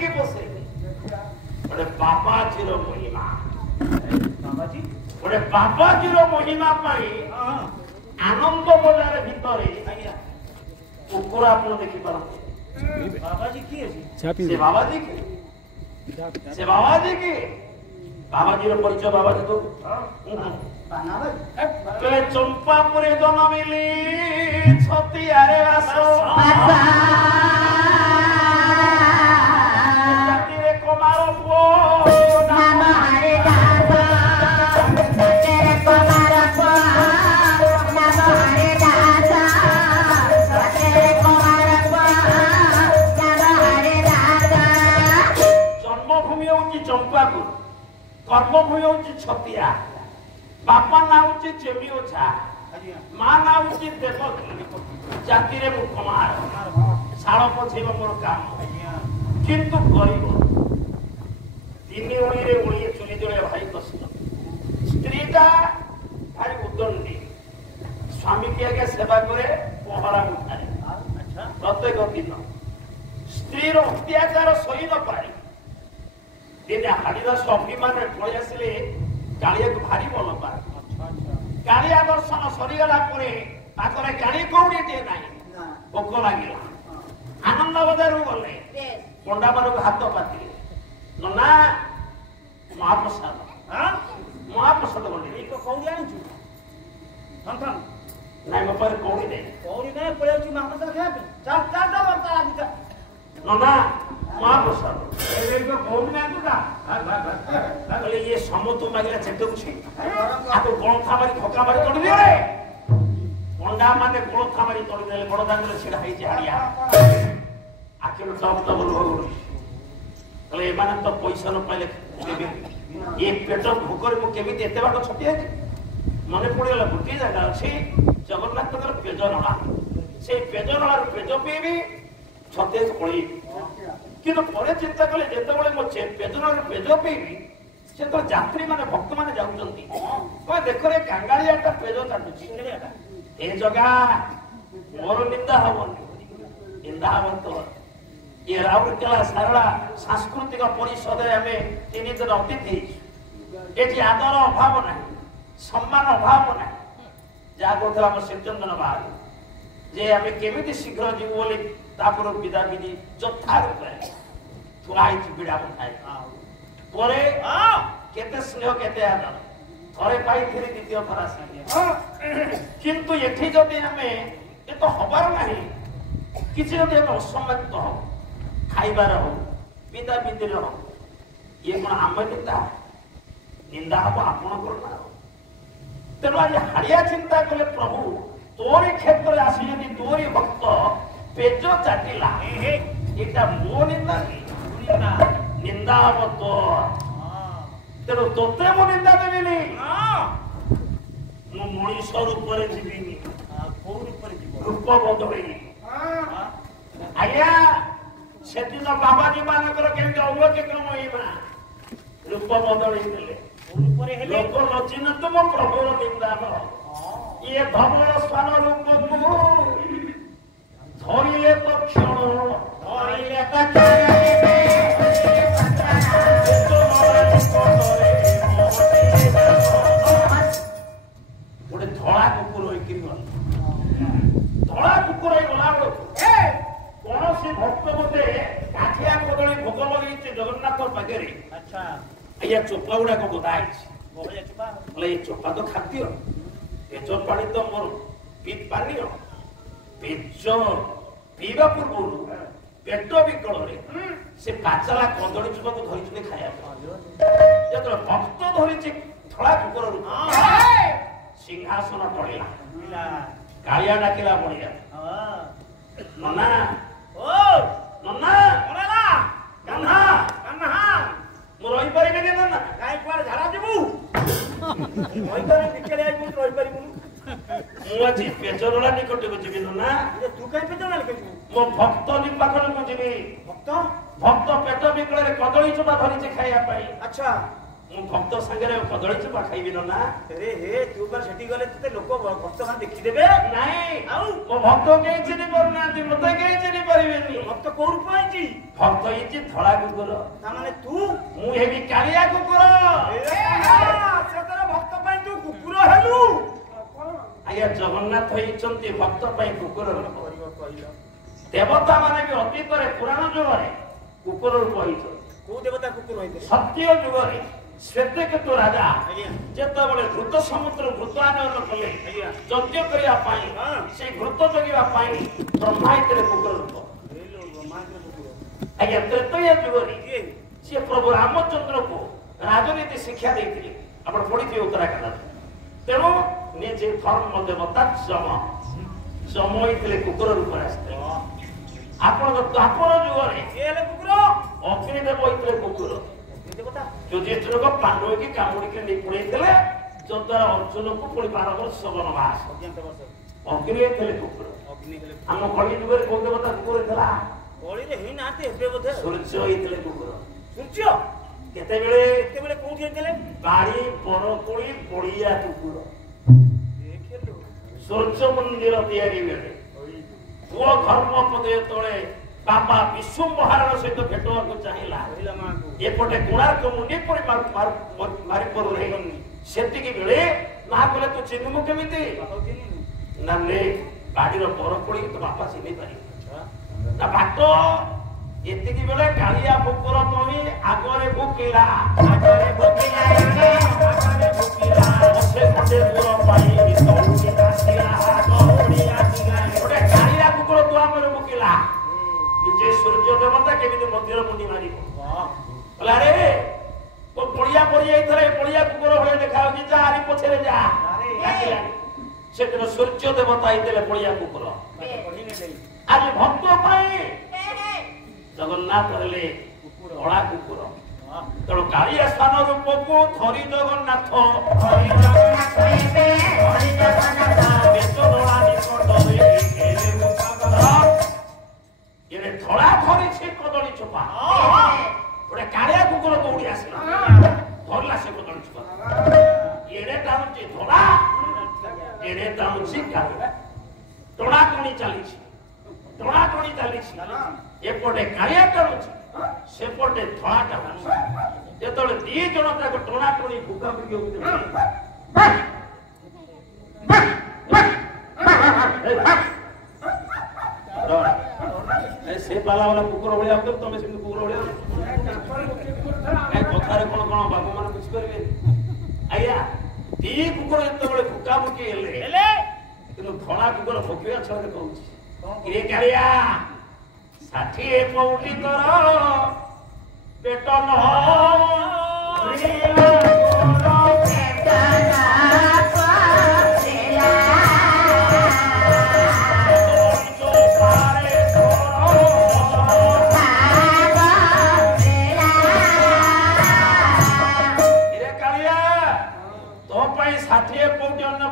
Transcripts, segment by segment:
के बसे गोटे बाबाजी महिमा बाबाजी गोटे बाबाजी महिमा आनंद बजार भितर कुकुर आप देखी पारती बाबाजी किए से बाबाजी की से बाबाजी की बाबाजी परिचय बाबाजी तो चंपापुरी जनमिली छतियारे कमार जन्मभूमि हूँ चंपापुर कर्मभूमि हूँ छतिया बापा ना हूँ चेमी ओछा माँ ना हूँ देवकी जाति रे कुमार शाल पछेब मोर काम किंतु गरीब तीन ओळी ओळिए चुली जड़े भाई कष्ट स्त्रीटा भाई उदंडी स्वामी की आगे सेवा करे पहरा उठाए प्रत्येक दिन स्त्री अत्याचार सही न पारे दिने हाड़ीर सखी मैंने पलि आसिले कालिया को भारी भल पाए कालिया दर्शन सरीगला पाखरे गाड़ी कौड़े ना भोक लगे आनंद बजार गले पंडा मान हाथ पातिले ना महाप्रसाद महाप्रसाद गले कौड़ी आनी नाई मो पारे कौड़ी नहीं कौड़ी नहीं पड़े महाप्रसाद खाए ना महाप्रसाद ये समतु मागिला चेक आपको गणथा मारी धक्का मारी तोड़ दियो रे पंडा माने गणथा मारी तोड़ देले बड़ दांगले छिड़ा हेई हाड़िया आखिर टप टप लोग कले माने तो पैसा न पाइले ये पेट भूकर मु केमिति एते बाट छटिया मने पड़ेला गुटी जगह अछि जगन्नाथकर पेजनला से पेजनला पेज पीबी छतेज पड़ी किंतु परे चिंता कले जेतेबेले मो पेजनला पेज पीबी से तो यात्री माने भक्त माने जाउचंती कोई देखो रे कांगालियाटा पेज काटुची ए जगह मोर निंदा हबन निंदा हबन तो ये राउरकेला सारला सांस्कृतिक परिषद हमें तीन दिन अतिथि एटी आदर अभाव नहीं सम्मान अभाव नहीं जहाँ कहला हम शिवचंदन बाहर जे आम केमी शीघ्र जीव बोली तापर विदा विधि यथा रूपे थुआई बीड़ा बधाई केते स्नेह केते आदर थरे पाई फिर द्वितीय थर आस किंतु एठी जदि आमे ए तो हबार नाही किछि जदि हम असम्मानित हो खाइबार हो विदा विधि हो ये कोन आम निंदा हम आपण करना तेणु आज हाड़िया चिंता कले प्रभु तोरी क्षेत्र आसी यदि तोरी भक्त पेज चाटिला एटा मो निंदा निंदा हम तो तेणु तोते मो निंदा देविनी मो मनीष रूप जीविनी रूप बदलनी आज्ञा से दिन बाबाजी मानकर केମିତି अवचेतन होइबा रूप बदलई देले लोक नचिन तुम प्रभुर निंदा ये धवल स्वान रूप धरिले तो क्षण धरिले तो गोटे धड़ा कुकुर धड़ा कुकुर गला कौन सी भक्त मते काठिया कदली भोग लगे जगन्नाथ पाखे अच्छा ये चोपा गुड़ा को गोदाई बोले ये चोपा तो खाद्य पेज पानी तो मोर पीत पानी पेज पीवा पूर्व पेट विकल से पाचला कदली चोपा को धरी खाया जो भक्त धरी थड़ा कुकुर सिंहासन टळिला कालिया डाकिला बढ़िया नना नना कान्हा कान्हा मु रही परिबे नना काई पर झाड़ा जीवु ओइ करे निकले आई मु रही परिबु मु आज पेजरला निकट को जीवि नना तू काई पेजरला के मो भक्त नि पाखन को जीवि भक्त भक्त पेट विकल रे कदली चोपा धरी खाइया पाई अच्छा ମୁଁ ଭକ୍ତ ସାଙ୍ଗରେ କଦଳୀ ଚୋପା ଖାଇବି ନା। ଆରେ ହେ ତୁ ବା ସେଠି ଗଲେ ତତେ ଲୋକ ଭକ୍ତ ମାନେ ଦେଖିଦେବେ। ନାଇଁ ଆଉ ମୋ ଭକ୍ତ କେହି ଚିହ୍ନି ପାରୁନାହାନ୍ତି, ମତେ କେହି ଚିହ୍ନି ପାରିବେନି। ଭକ୍ତ କୋଉ ରୂପ ହେଇଛି? ଭକ୍ତ ହେଇଛି ଧଳା କୁକୁର। ତାମାନେ ତୁ? ମୁଁ ହେବି କାଳିଆ କୁକୁର। ସେତେବେଳେ ଭକ୍ତ ପାଇଁ ତୁ କୁକୁର ହେଲୁ? ଆଜ୍ଞା ଜଗନ୍ନାଥ ହେଇଛନ୍ତି ଭକ୍ତ ପାଇଁ କୁକୁର ରୂପ। କହିଲ ଦେବତା ମାନେ ବି ଅତୀତରେ ପୁରାଣ ଯୁଗରେ କୁକୁର ରୂପ ହେଇଛନ୍ତି। କୋଉ ଦେବତା କୁକୁର ହେଇଥିଲେ? ସତ୍ୟ ଯୁଗରେ ଶ୍ଵେତକେତୁ ରାଜା ଯେତେବେଳେ ଘୃତ ସମୁଦ୍ର ଘୃତ ଆନୟନ କଲେ ଯଜ୍ଞ କରିବା ପାଇଁ, ସେ ଘୃତ ଜଗିବା ପାଇଁ ବ୍ରହ୍ମା ହେଇଥିଲେ କୁକୁର ରୂପ। ଆଜ୍ଞା ତ୍ରେତୟା ଯୁଗରେ ସିଏ ପ୍ରଭୁ ରାମଚନ୍ଦ୍ରକୁ ରାଜନୀତି ଶିକ୍ଷା ଦେଇଥିଲେ। ଆପଣ ପଢିଥିବେ ଉତ୍ତରାଖଣ୍ଡ। ତେଣୁ ନିଜେ ଧର୍ମ ଦେବତା ଯମ ହେଇଥିଲେ କୁକୁର ରୂପରେ ଆସିଥିଲେ। ଆପଣଙ୍କ ଦ୍ୱାପର ଯୁଗରେ କୁକୁର ଅଗ୍ନିଦେବ ହେଇଥିଲେ କୁକୁର। ଯୁଧିଷ୍ଠିରଙ୍କ ପାଣ୍ଡବକି କାମୁଡ଼ିକି ନେଇ ପଳେଇଥିଲେ, ଯଦ୍ୱାରା ଅର୍ଜୁନକୁ ପୁଣି 12 ବର୍ଷ ବନବାସ। ଅଗ୍ନି ହେଇଥିଲେ କୁକୁର। ଆମ କଳି ଯୁଗରେ କୋଉ ଦେବତା କୁକୁର ଥିଲା? କଳିରେ ହେଇନାହାନ୍ତି ଏବେ ବୋଧେ। ସୂର୍ଯ୍ୟ ହେଇଥିଲେ କୁକୁର। ସୂର୍ଯ୍ୟ କେତେବେଳେ କୋଉଠି ହେଇଥିଲେ? ବାଡ଼ି ବରକୋଳି ପଡ଼ିଆ କୁକୁର। ସୂର୍ଯ୍ୟ ମନ୍ଦିର ତିଆରି ବେଳେ ପୁଅ ଧର୍ମପଦ ତଳେ ବାପା ବିଶ୍ୱ ମହାରାଣ ସହିତ ଭେଟବାକୁ ଚାହିଁଲା, ଏପଟେ କୋଣାର୍କ ମୁଣ୍ଡି ପରି ମାରି ପଡୁନି। ସେତିକି ବେଳେ ମା କହିଲେ ତୁ ଚିହ୍ନିବୁ କେମିତି? ନା ନେ ବାଡିର ବରକୋଳି ତୋ ବାପା ଚିହ୍ନି ପାରିବ ନା ବାଟ। ଏତିକି ବେଳେ କାଳିଆ କୁକୁର ତଳି ଆଗରେ ଭୁକିଲା ଗୋଟେ କାଳିଆ କୁକୁର ଦୁଆମରେ ଭୁକିଲା। ନିଜେ ସୂର୍ଯ୍ୟ ଦେବତା କେମିତି ମନ୍ଦିର ମୁଣ୍ଡି ମାରିବ? ଆରେ ପଡିଆ ପଡିଯାଇଥିଲା, ପଡିଆ କୁକୁର ଭଳିଆ ଦେଖାଯାଉଛି, ଯା ଆରି ପଛରେ ଯା। ସେଦିନ ସୂର୍ଯ୍ୟ ଦେବତା ହେଇଥିଲେ ପଡିଆ କୁକୁର। ଆଜି ଭକ୍ତ ପାଇଁ ଜଗନ୍ନାଥ ହେଲେ କଳା କୁକୁର। ତେଣୁ କାଳିଆ ସ୍ଥାନ ରୂପକୁ ଧରି ଜଗନ୍ନାଥ ଧଳା ଧରିଛି କଦଳୀ ଚୋପା। ଗୋଟେ କାଳିଆ କୁକୁର ଦୌଡ଼ି ଆସିଲା, ଧରିଲା ସେ କଦଳୀ ଚୋପା। ଏଡେ ଟାଣୁଛି ଧଳା, ଏଡେ ଟାଣୁଛି କାଳିଆ। ଟଣାଟଣି ଚାଲିଛି, ଟଣାଟଣି ଚାଲିଛି। ଏପଟେ କାଳିଆ ଟାଣୁଛି, ସେପଟେ ଧଳା ଟାଣୁଛି। ଯେତେବେଳେ ଦି ଜଣ ତାକୁ ଟଣାଟଣି ଭୁକାଭୁକି ହଉଥିଲେ, ସେ ପାଲା ବାଲା କୁକୁର ଭଳିଆ ହଉଥିବ, ତମେ ସେମିତି କୁକୁର ଭଳିଆ କଥାରେ କଣ କଣ ବାବୁ ମାନେ ବୁଝିପାରିବେ? ଆଜ୍ଞା ଦି କୁକୁର ଯେତେବେଳେ ଭୁକାଭୁକି ହେଲେ, କିନ୍ତୁ ଧଳା କୁକୁର ଭୋକିବା ଛଳରେ କହୁଛି, କିରେ କାଳିଆ 60 ପଉଟି ତୋର ପେଟ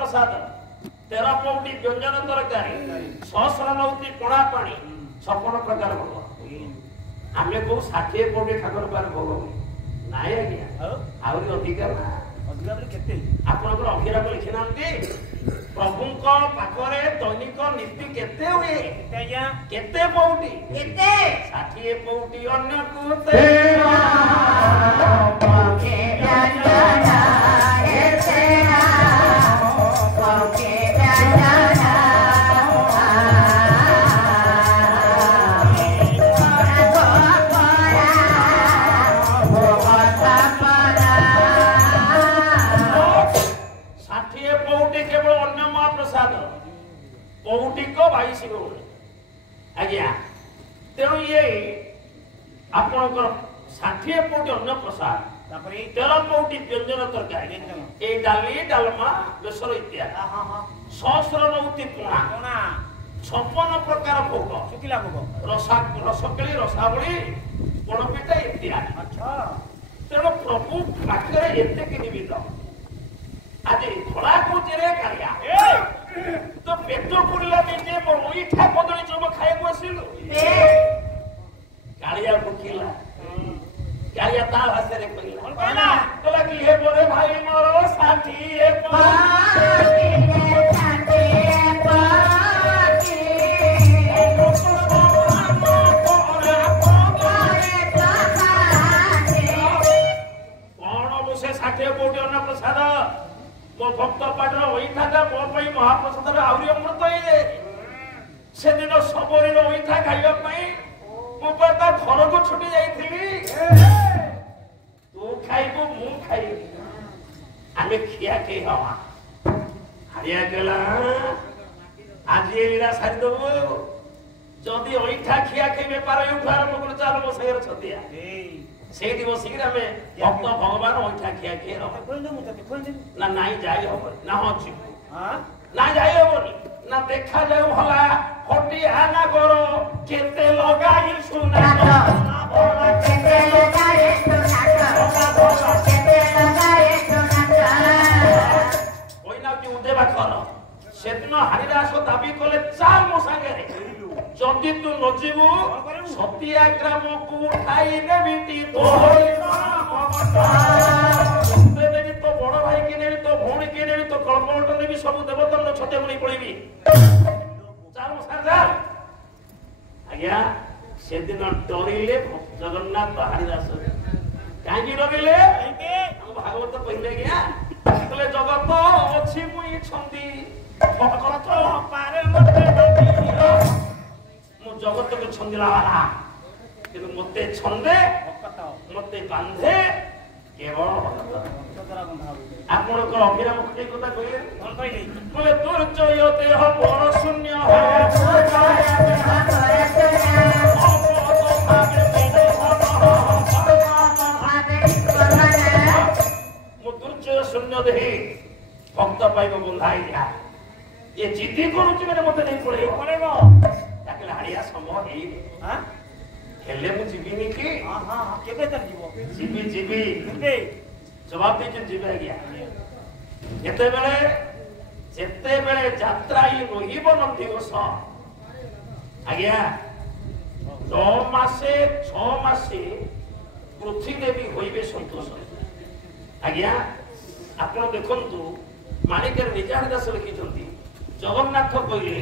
ପ୍ରସାଦ 13 ପଉଟି ବ୍ୟଞ୍ଜନ ତରକାରୀ, 100 ନଉତି ପଣା ପାଣି, 56 ପ୍ରକାର ଭୋଗ। ଆମେ କୋଉ 60 ପଉଟି ଠାକୁର ପାଖରେ ଭୋଗ ନାଇଁ ଆଜ୍ଞା, ଆହୁରି ଅଧିକା ନା। କେତେ ଆପଣଙ୍କର ଅଭିରାମ ଲିଖି ନାହାନ୍ତି? ପ୍ରଭୁଙ୍କ ପାଖରେ ଦୈନିକ ନୀତି କେତେ ହୁଏ? କେତେ ପଉଟି? 60 ପଉଟି ଅନ୍ୟକୁ ପୌଟିକ 22 ଗୌରୀ। ଆଜ୍ଞା ତେଣୁ ଇଏ ଆପଣଙ୍କର 60 ପଉଟି ଅନ୍ନ ପ୍ରସାଦ, ତାପରେ 13 ପଉଟି ବ୍ୟଞ୍ଜନ ତରକାରୀ, ଏଇ ଡାଲି ଡାଲମା ବେସର ଇତ୍ୟାଦି, 100 ନଉତି ପଣା, 56 ପ୍ରକାର ଭୋଗ, ଶୁଖିଲା ଭୋଗ, ରସକେଳି ରସାବଳି ପୋଡ଼ପିଠା ଇତ୍ୟାଦି। ତେଣୁ ପ୍ରଭୁ ପାଖରେ ଏତିକି ନିମିତ। ଆଜି ଧଳା କହୁଛିରେ କାଳିଆ, ତ ପେଟ ପୁରିଲା ନିଜେ ଇଠା କଦଳୀ ଚୋପ ଖାଇବାକୁ ଆସିଲୁ? କାଳିଆ ଭୁକିଲା। କାଳିଆ ତା ଭାଷାରେ କହିଲା, କିଏ ବୋଲେ ଭାଇ ମୋର ଷାଠିଏ ପ୍ରସାଦ ମୋ ଭକ୍ତ ପାଠର ଅଇଠାଟା ମୋ ପାଇଁ ମହାପ୍ରସାଦର ଆହୁରି ଅମୃତ ହେଇଯାଏ। ସେଦିନ ସବରୀର ଅଇଠା ଖାଇବା ପାଇଁ ମୁଁ ତା ଘରକୁ ଛୁଟି ଯାଇଥିଲି। ତୁ ଖାଇବୁ ମୁଁ ଖାଇବି, ଆମେ ଖିଆଖିଇ ହବା। ହାରିଆ କହିଲା ଆଜି ଏଇଟା ସାରିଦବୁ, ଯଦି ଅଇଠା ଖିଆଖିଇ ବେପାର ଏଇଠୁ ଆରମ୍ଭ କରୁ ଚାଲ ମୋ ସାଙ୍ଗରେ ଛତିଆ। ସେଇଠି ବସିକିରି ଆମେ ଭକ୍ତ ଭଗବାନ ଅଇଠା ଖିଆଖିଇ ନା ନାଇଁ ଯାଇ ହବନି ନା ହଁ ଯିବୁ ନା ଯାଇ ହବନି ନା ଦେଖାଯାଉ ହଲା ହଟି ଆନା କର କେତେ ଲଗାଇ ସୁନା ଉଦେବା କର। ସେଦିନ ହରିଦାସ ଦାବି କଲେ ଚାଲ ମୋ ସାଙ୍ଗରେ, ଯଦି ତୁ ନ ଯିବୁ ଛତିଆ ଗ୍ରାମକୁ ଉଠାଇ ନେବି ତୋ ବଡ ଭାଇ କି ନେବି, ତୋ ଭଉଣୀ କି ନେବି, ତୋ କଳ୍ପଟ ନେବି, ସବୁ ଦେବତନ ଛତିଆ ନେଇ ପଳେଇବି। ଚାଲ ମୋ ସାଙ୍ଗରେ ଚାଲ। ଆଜ୍ଞା ସେଦିନ ଡରିଲେ ଜଗନ୍ନାଥ ହରିଦାସ। କାହିଁକି ଡରିଲେ? ଆମ ଭାଗବତ କହିଲେ ଆଜ୍ଞା କହିଲେ ଜଗତ ଅଛି ମୁଇଁ ଛନ୍ଦି ମୁଁ ଜଗତକୁ ଛନ୍ଦିଲା ବାଲା, କିନ୍ତୁ ମତେ ଛନ୍ଦେ ମତେ ବାନ୍ଧେ କେବଳ ଆପଣଙ୍କର ଅଭିରାମ କଥା କହିଲେ ବୋଲେ ତୋର ଜୟ ଦେହ ବଳ ଶୂନ୍ୟ ମୁଁ ଦୁର୍ଜୟ ଶୂନ୍ୟ ଦେହି ଭକ୍ତ ପାଇବ ବନ୍ଧା ହେଇଯା। ये जिद्दी करूची मैंने मत नहीं पड़ेगा ताकि हाड़िया समय हेई खेले मु जीविनी की केबे तक जीवो जीवी जवाब दे के जीवे गया। जेते बेले यात्रा ही रोहिब दिवस आज्ञा 9 मासे 6 मासे पृथ्वी देवी होइबे संतोष आज्ञा। आपण देखंतु माणिकर निजार दास लिखिछंती जगन्नाथ कहले